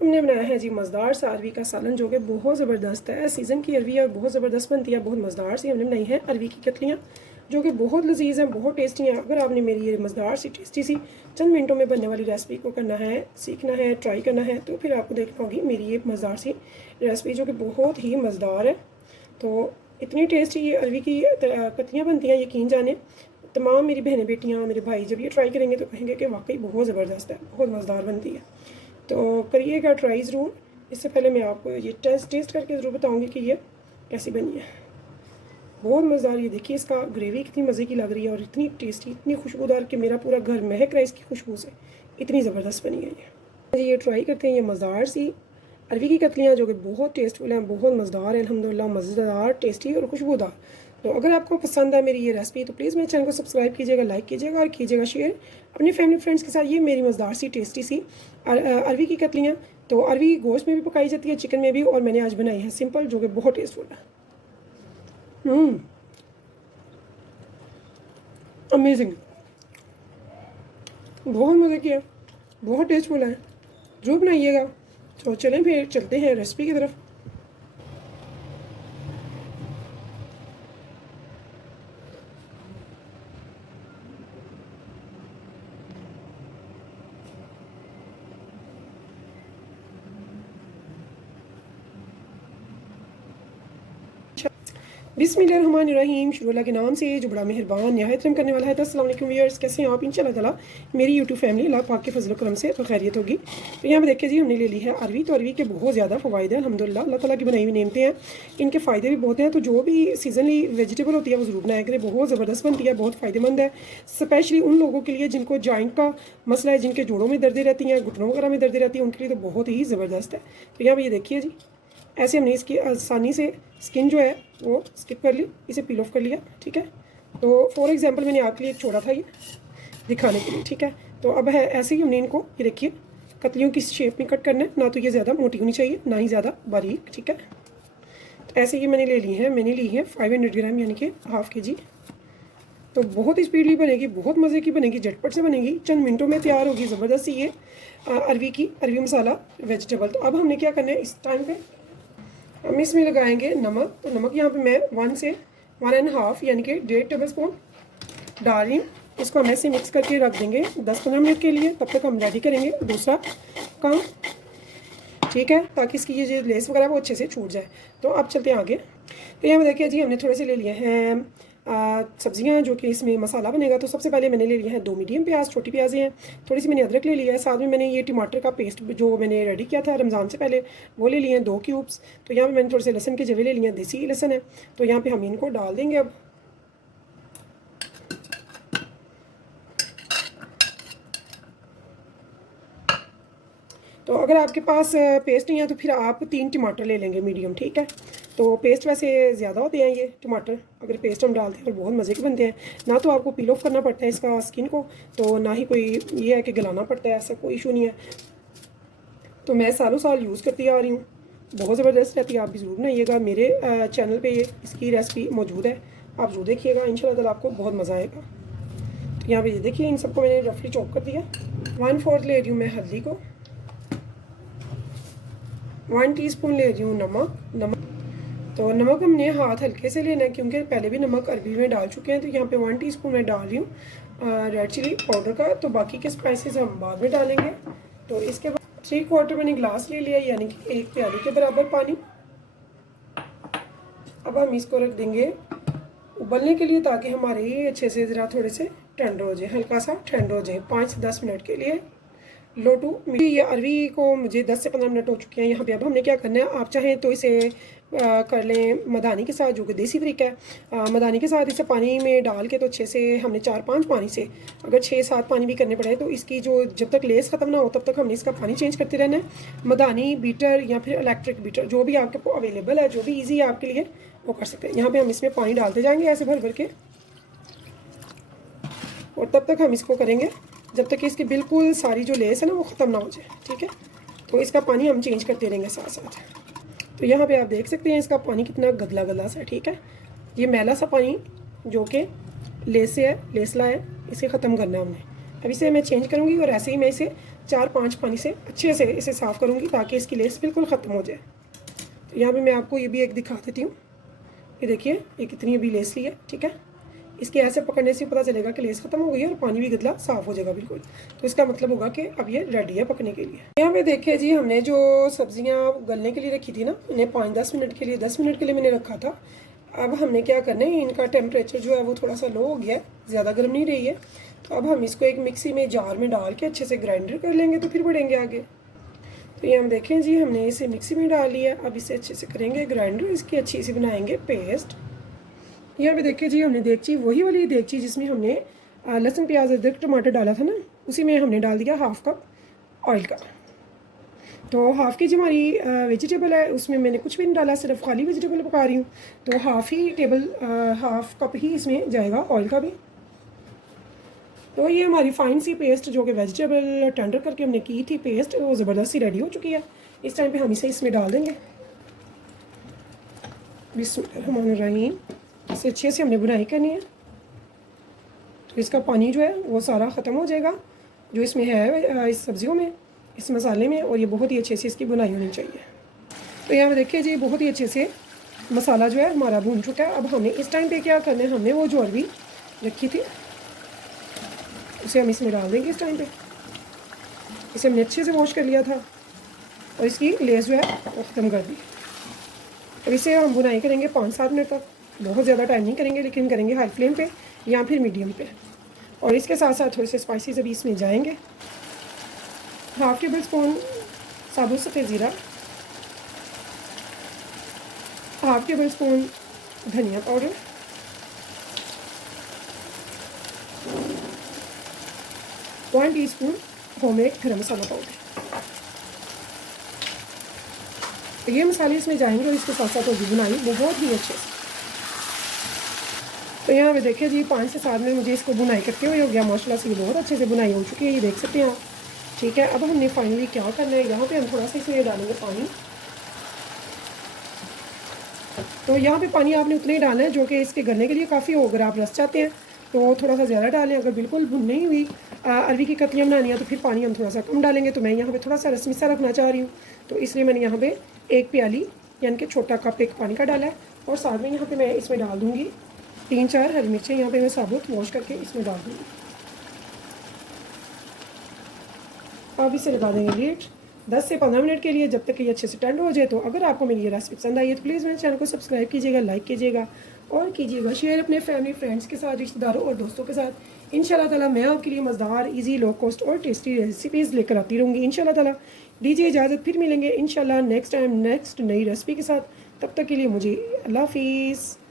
हमने बनाया है जी मज़ेदार सा अरवी का सालन, जो कि बहुत ज़बरदस्त है। सीज़न की अरवी है, बहुत ज़बरदस्त बनती है, बहुत मज़ेदार सी हमने बनाई है अरवी की कतलियाँ, जो कि बहुत लजीज हैं, बहुत टेस्टी हैं। अगर आपने मेरी ये मज़ेदार सी टेस्टी सी चंद मिनटों में बनने वाली रेसिपी को करना है, सीखना है, ट्राई करना है, तो फिर आपको देखना होगी मेरी ये मज़ेदार सी रेसिपी, जो कि बहुत ही मज़ेदार है। तो इतनी टेस्टी ये अरवी की कतलियाँ बनती हैं, यकीन जाने तमाम मेरी बहनें बेटियाँ, मेरे भाई जब ये ट्राई करेंगे तो कहेंगे कि वाकई बहुत ज़बरदस्त है, बहुत मज़ेदार बनती है। तो करिएगा ट्राई ज़रूर। इससे पहले मैं आपको ये टेस्ट करके ज़रूर बताऊंगी कि ये कैसी बनी है। बहुत मज़ेदार, ये देखिए इसका ग्रेवी कितनी मज़े की लग रही है और इतनी टेस्टी, इतनी खुशबूदार कि मेरा पूरा घर महक रहा है इसकी खुशबू से। इतनी ज़बरदस्त बनी है ये ट्राई करते हैं ये मज़ेदार सी अरवी की कतलियाँ, जो कि बहुत टेस्टफुल हैं, बहुत मज़ेदार है, अल्हम्दुलिल्लाह मज़ेदार, टेस्टी और खुशबूदार। तो अगर आपको पसंद है मेरी ये रेसिपी तो प्लीज़ मेरे चैनल को सब्सक्राइब कीजिएगा, लाइक कीजिएगा और कीजिएगा शेयर अपनी फैमिली फ्रेंड्स के साथ। ये मेरी मज़ेदार सी टेस्टी सी अरवी की कतलियाँ, तो अरवी गोश्त में भी पकाई जाती है, चिकन में भी, और मैंने आज बनाई है सिंपल, जो कि बहुत टेस्टफुल है। अमेजिंग, बहुत मज़े की है, बहुत टेस्टफुल है, ज़रूर बनाइएगा। तो चलें फिर चलते हैं रेसिपी की तरफ। बिस्मिल्लाहिर्रहमानिर्रहीम, शुरू अल्लाह के नाम से जो बड़ा मेहरबान निहायत रहम करने वाला है। तो अस्सलाम वालेकुम व्यूअर्स, कैसे हैं आप? इंशाल्लाह ताला मेरी यूट्यूब फैमिली अल्लाह पाक के फजल करम से तो खैरियत होगी। तो यहाँ पे देखिए जी, हमने ले ली है अरवी। तो अरवी के बहुत ज़्यादा फ़वाइद हैं अल्हम्दुलिल्लाह, अल्लाह ताला की बनाई हुई नेमतें हैं, इनके फ़ायदे भी बहुत हैं। तो जो भी सीजनली वेजिटेबल होती है वो ज़रूर बनाया करें, बहुत ज़बरदस्त बनती है, बहुत फ़ायदेमंद है, स्पेशली उन लोगों के लिए जिनको जॉइंट का मसला है, जिनके जोड़ों में दर्दें रहती हैं, घुटनों वगैरह में दर्दें रहती हैं, उनके लिए तो बहुत ही ज़बरदस्त है। तो यहाँ पर ये देखिए जी, ऐसे हमने इसकी आसानी से स्किन जो है वो स्किप कर ली, इसे पील ऑफ कर लिया, ठीक है। तो फॉर एग्जांपल मैंने आपके लिए एक छोड़ा था ये दिखाने के लिए, ठीक है। तो अब है ऐसे ही हमने इनको, ये देखिए, कतलियों की शेप में कट करना है, ना तो ये ज़्यादा मोटी होनी चाहिए ना ही ज़्यादा बारीक, ठीक है। तो ऐसे ही मैंने ले ली है, मैंने ली है 500 ग्राम, यानी कि हाफ़ के जी। तो बहुत ही स्पीडली बनेगी, बहुत मज़े की बनेगी, झटपट से बनेगी, चंद मिनटों में तैयार होगी ज़बरदस्त ये अरवी मसाला वेजिटेबल। तो अब हमने क्या करना है, इस टाइम पे हम इसमें लगाएंगे नमक। तो नमक यहाँ पे मैं 1 से 1.5 यानी कि 1.5 टेबल स्पून डाल रही हूँ। इसको हम ऐसे मिक्स करके रख देंगे 10-15 मिनट के लिए। तब तक हम रेडी करेंगे दूसरा काम, ठीक है, ताकि इसकी ये जो लेस वगैरह वो अच्छे से छूट जाए। तो अब चलते हैं आगे। तो यहाँ पे देखिए जी, हमने थोड़े से ले लिए हैं सब्जियां, जो कि इसमें मसाला बनेगा। तो सबसे पहले मैंने ले लिया है 2 मीडियम प्याज, छोटी प्याज़ें हैं, थोड़ी सी मैंने अदरक ले लिया है, साथ में मैंने ये टमाटर का पेस्ट जो मैंने रेडी किया था रमज़ान से पहले वो ले लिए हैं 2 क्यूब्स। तो यहाँ पे मैंने थोड़े से लहसुन के जवे ले लिए हैं, देसी लहसुन है। तो यहाँ पे हम इनको डाल देंगे अब। तो अगर आपके पास पेस्ट नहीं है तो फिर आप 3 टमाटर ले लेंगे मीडियम, ठीक है। तो पेस्ट वैसे ज़्यादा होते हैं ये टमाटर, अगर पेस्ट हम डालते हैं और बहुत मज़े के बनते हैं। ना तो आपको पील ऑफ करना पड़ता है इसका स्किन को, तो ना ही कोई ये है कि गलाना पड़ता है, ऐसा कोई इशू नहीं है। तो मैं सालों साल यूज़ करती आ रही हूँ, बहुत ज़बरदस्त रहती है। आप भी ज़रूर बनाइएगा, मेरे चैनल पर इसकी रेसिपी मौजूद है, आप ज़रूर देखिएगा, इंशाल्लाह ताला आपको बहुत मज़ा आएगा। तो यहाँ पर ये देखिए, इन सबको मैंने रफली चॉप कर दिया। 1/4 ले रही हूँ मैं हल्दी को, 1 टीस्पून ले रही हूँ नमक। तो नमक हमने हाथ हल्के से लेना है, क्योंकि पहले भी नमक अरबी में डाल चुके हैं। तो यहाँ पे 1 टीस्पून मैं डाल रही हूँ रेड चिली पाउडर का। तो बाकी के स्पाइसेस हम बाद में डालेंगे। तो इसके बाद 3/4 मैंने ग्लास ले लिया, यानी कि 1 प्याली के बराबर पानी। अब हम इसको रख देंगे उबलने के लिए, ताकि हमारे ये अच्छे से ज़रा थोड़े से ठंड हो जाए, हल्का सा ठंड हो जाए, 5 से 10 मिनट के लिए लो टू। ये अरवी को मुझे 10 से 15 मिनट हो चुके हैं यहाँ पे। अब हमने क्या करना है, आप चाहें तो इसे कर लें मदानी के साथ, जो कि देसी तरीका है। मदानी के साथ इसे पानी में डाल के, तो अच्छे से हमने 4-5 पानी से, अगर 6-7 पानी भी करने पड़े तो इसकी जो जब तक लेस ख़त्म ना हो तब तक हमने इसका पानी चेंज करते रहना है। मदानी बीटर या फिर इलेक्ट्रिक बीटर, जो भी आपके अवेलेबल है, जो भी ईजी है आपके लिए, वो कर सकते हैं। यहाँ पर हम इसमें पानी डालते जाएंगे ऐसे भर भर के, और तब तक हम इसको करेंगे जब तक कि इसकी बिल्कुल सारी जो लेस है ना वो ख़त्म ना हो जाए, ठीक है। तो इसका पानी हम चेंज करते रहेंगे साथ साथ। तो यहाँ पे आप देख सकते हैं इसका पानी कितना गदला गदला सा है, ठीक है। ये मैला सा पानी जो कि लेसला है, इसे ख़त्म करना है हमने। अब इसे मैं चेंज करूँगी और ऐसे ही मैं इसे 4-5 पानी से अच्छे से इसे साफ़ करूँगी ताकि इसकी लेस बिल्कुल ख़त्म हो जाए। तो यहाँ पे मैं आपको ये भी एक दिखा देती हूँ। ये देखिए ये कितनी अभी लेस ली है, ठीक है। इसके ऐसे पकड़ने से पता चलेगा कि लेस ख़त्म हो गई है और पानी भी गदला साफ़ हो जाएगा बिल्कुल। तो इसका मतलब होगा कि अब ये रेडी है पकने के लिए। यहाँ पे देखिए जी, हमने जो सब्ज़ियाँ गलने के लिए रखी थी ना, इन्हें 5-10 मिनट के लिए 10 मिनट के लिए मैंने रखा था। अब हमने क्या करना है, इनका टेम्परेचर जो है वो थोड़ा सा लो हो गया है, ज़्यादा गर्म नहीं रही है। तो अब हम इसको एक मिक्सी में जार में डाल के अच्छे से ग्राइंडर कर लेंगे, तो फिर बढ़ेंगे आगे। तो ये हम देखें जी, हमने इसे मिक्सी में डाल लिया। अब इसे अच्छे से करेंगे ग्राइंडर, इसकी अच्छी सी बनाएंगे पेस्ट। यहाँ पे देखिए जी, हमने देगची, वही वाली देगची जिसमें हमने लहसुन प्याज अदरक टमाटर डाला था ना, उसी में हमने डाल दिया 1/2 कप ऑयल का। तो हाफ़ की जो हमारी वेजिटेबल है उसमें मैंने कुछ भी नहीं डाला, सिर्फ खाली वेजिटेबल पका रही हूँ। तो हाफ़ कप ही इसमें जाएगा ऑयल का भी। तो ये हमारी फाइन सी पेस्ट जो कि वेजिटेबल टेंडर करके हमने की थी पेस्ट, वो ज़बरदस्त सी रेडी हो चुकी है। इस टाइम पे हम इसे इसमें डाल देंगे। बिस्मिल्लाहिर्रहमानिर्रहीम। इसे अच्छे से हमने बुनाई करनी है। तो इसका पानी जो है वो सारा ख़त्म हो जाएगा जो इसमें है, इस सब्ज़ियों में, इस मसाले में, और ये बहुत ही अच्छे से इसकी बुनाई होनी चाहिए। तो यहाँ पे देखिए जी, बहुत ही अच्छे से मसाला जो है हमारा भून चुका है। अब हमें इस टाइम पे क्या करना है, हमने वो जो अरवी रखी थी उसे हम इसमें डाल देंगे। इस टाइम पे इसे हमने अच्छे से वॉश कर लिया था और इसकी लेस जो है वो ख़त्म कर दी। अब इसे हम बुनाई करेंगे 5-7 मिनट तक। बहुत ज़्यादा टाइम नहीं करेंगे, लेकिन करेंगे हाई फ्लेम पे या फिर मीडियम पे। और इसके साथ साथ थोड़े से स्पाइसेस अभी इसमें जाएंगे। 1/2 टेबल स्पून साबुत सफ़ेद ज़ीरा, 1/2 टेबल स्पून धनिया पाउडर, 1 टीस्पून होममेड गरम मसाला पाउडर। तो ये मसाले इसमें जाएंगे और इसके साथ साथ होगी बुनाई बहुत ही अच्छे से। तो यहाँ पे देखिए जी, 5 से 7 मिनट मुझे इसको बुनाई करते हुए हो गया। माशाल्लाह से ये बहुत अच्छे से बुनाई हो चुकी है, ये देख सकते हैं आप, ठीक है। अब हमने फाइनली क्या करना है, यहाँ पे हम थोड़ा सा इसमें डालेंगे पानी। तो यहाँ पे पानी आपने उतना ही डालना है जो कि इसके गलने के लिए काफ़ी हो। अगर आप रस चाहते हैं तो थोड़ा सा ज़्यादा डालें। अगर बिल्कुल भुन नहीं हुई अरवी की कतलियाँ बनानी है तो फिर पानी हम थोड़ा सा कम डालेंगे। तो मैं यहाँ पे थोड़ा सा रस मिसा रखना चाह रही हूँ, तो इसलिए मैंने यहाँ पे 1 प्याली यानी कि छोटा कप एक पानी का डाला है। और साथ में यहाँ पे मैं इसमें डाल दूँगी 3-4 हरी मिर्चें, यहाँ पे मैं साबुत वॉश करके इसमें डाल दूँगी। अब इसे लगा देंगे लीड 10 से 15 मिनट के लिए, जब तक ये अच्छे से ठंड हो जाए। तो अगर आपको मेरी ये रेसिपी पसंद आई है तो प्लीज़ मेरे चैनल को सब्सक्राइब कीजिएगा, लाइक कीजिएगा और कीजिएगा शेयर अपने फैमिली फ्रेंड्स के साथ, रिश्तेदारों और दोस्तों के साथ। इंशाल्लाह ताला मैं आपके लिए मज़ेदार, इजी, लो कॉस्ट और टेस्टी रेसिपीज़ लेकर आती रहूँगी इंशाल्लाह ताला। दीजिए इजाज़त, फिर मिलेंगे इंशाल्लाह नेक्स्ट टाइम नेक्स्ट नई रेसिपी के साथ। तब तक के लिए मुझे अल्लाह हाफिज़।